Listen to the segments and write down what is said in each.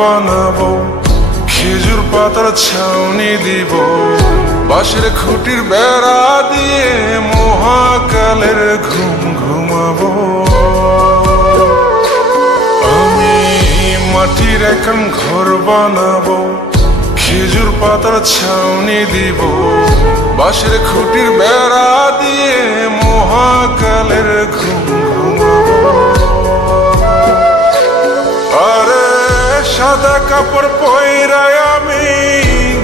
বানাবো, খেজুর পাতার ছাউনি দিব, বাঁশের খুঁটির বেড়া দিয়ে মহাকালের ঘুম ঘুমাবো। আমি মাটির এখন ঘর বানাবো, খেজুর পাতার ছাউনি দিব, বাঁশের খুঁটির বেড়া দিয়ে মহাকালের ঘুম ঘুমাবো। আরে সাদা কাপড় পয়রায় আমি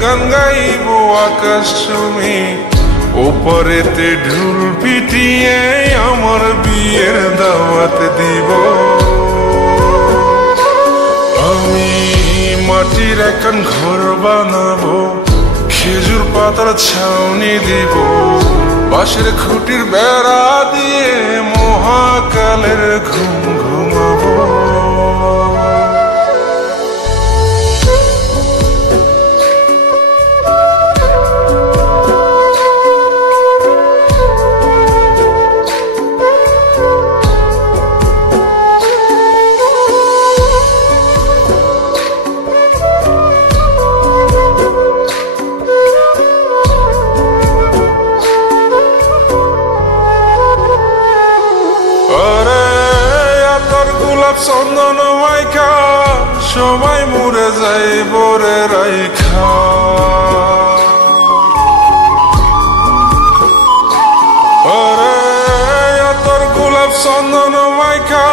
গান গাইব আকাশ চুমি, ওপরেতে ঢুল পিটিয়ে আমার বিয়ের দাওয়াত দিব। আমি মাটির এখন ঘর বানাবো, খেজুর পাতার ছাউনি দিব, বাঁশের খুঁটির বেড়া দিয়ে মহাকালের ঘুম ঘুমাবো। চন্দন মাইখা সবাই মরে যাই বরে রাইখা, আরে তোর গোলাপ চন্দন মাইখা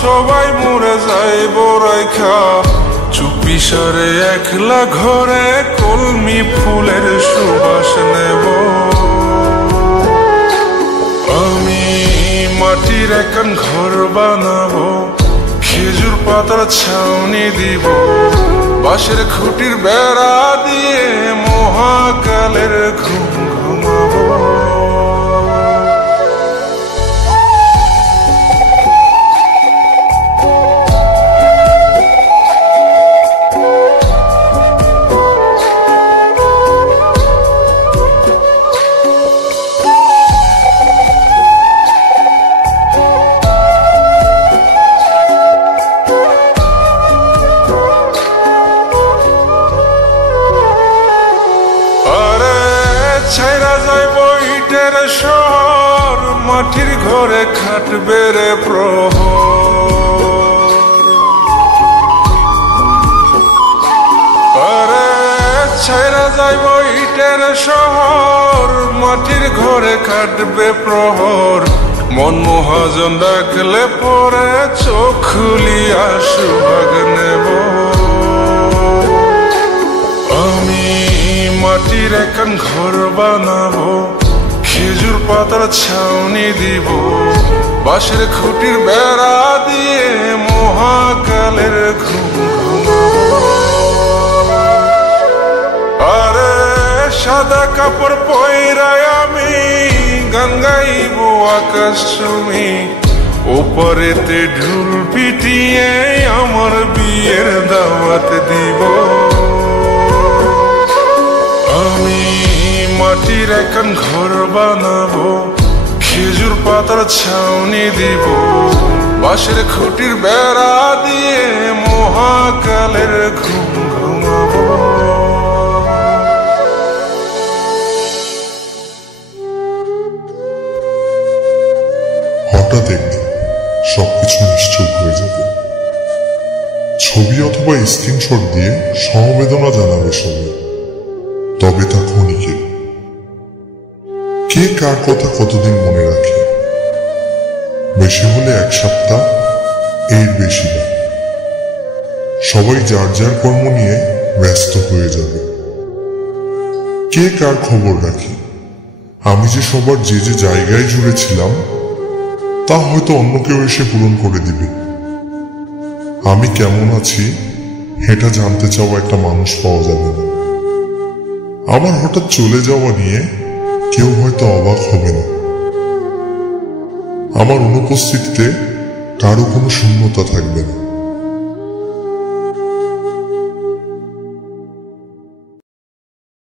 সবাই মরে যাই বরাইখা, চুপি সরে একলা ঘরে কলমি ফুলের সুবাস নেব। আমি মাটির এখন ঘর বানাবো, খেজুর পাতার ছাউনি দিব, বাঁশের খুঁটির বেড়া দিয়ে মহাকালের ঘুম ঘুমাবো। ছাইরা যাইব ইটের শহর, মাটির ঘরে খাটবে রে প্রহর। আরে ছাইরা যাইব ইটের শহর, মাটির ঘরে খাটবে প্রহর। মন মহাজন ডাকলে পরে চোখ খুলিয়া সুভাগ নেব। আমি মাটির এখন ঘর বানাবো, খেজুর পাতার ছাউনি দিব, বাঁশের খুঁটির বেড়া দিয়ে মহাকালের ঘুম ঘুমাবো। আরে সাদা কাপড় পয়রায় আমি গান গাইব আকাশ চুমি, ওপরেতে ঢুল পিটিয়ে আমার বিয়ের দাওয়াত দিব। আমি মাটির এখন ঘর বানাবো, খেজুর পাতার ছাউনি দিব, বাঁশের খুঁটির বেড়া দিয়ে মহাকালের ঘুম ঘুমাবো। হঠাৎ একদিন সবকিছু নিশ্চুপ হয়ে যাবে। ছবি অথবা স্ক্রিনশট দিয়ে সমবেদনা জানাবে সবাই, তবে তা ক্ষণিকে। কে কার কথা কতদিন মনে রাখে? বেশি হলে এক সপ্তাহ, এর বেশি না। সবাই যার যার কর্ম নিয়ে ব্যস্ত হয়ে যাবে। কে কার খবর রাখে? আমি যে সবার যে যে জায়গায় জুড়ে ছিলাম তা হয়তো অন্য কেউ এসে পূরণ করে দিবে। আমি কেমন আছি এটা জানতে চাওয়া একটা মানুষ পাওয়া যাবে না। আমার হঠাৎ চলে যাওয়া নিয়ে কেউ হয়তো অবাক হবে না। আমার অনুপস্থিতিতে কারো কোনো শূন্যতা থাকবে না।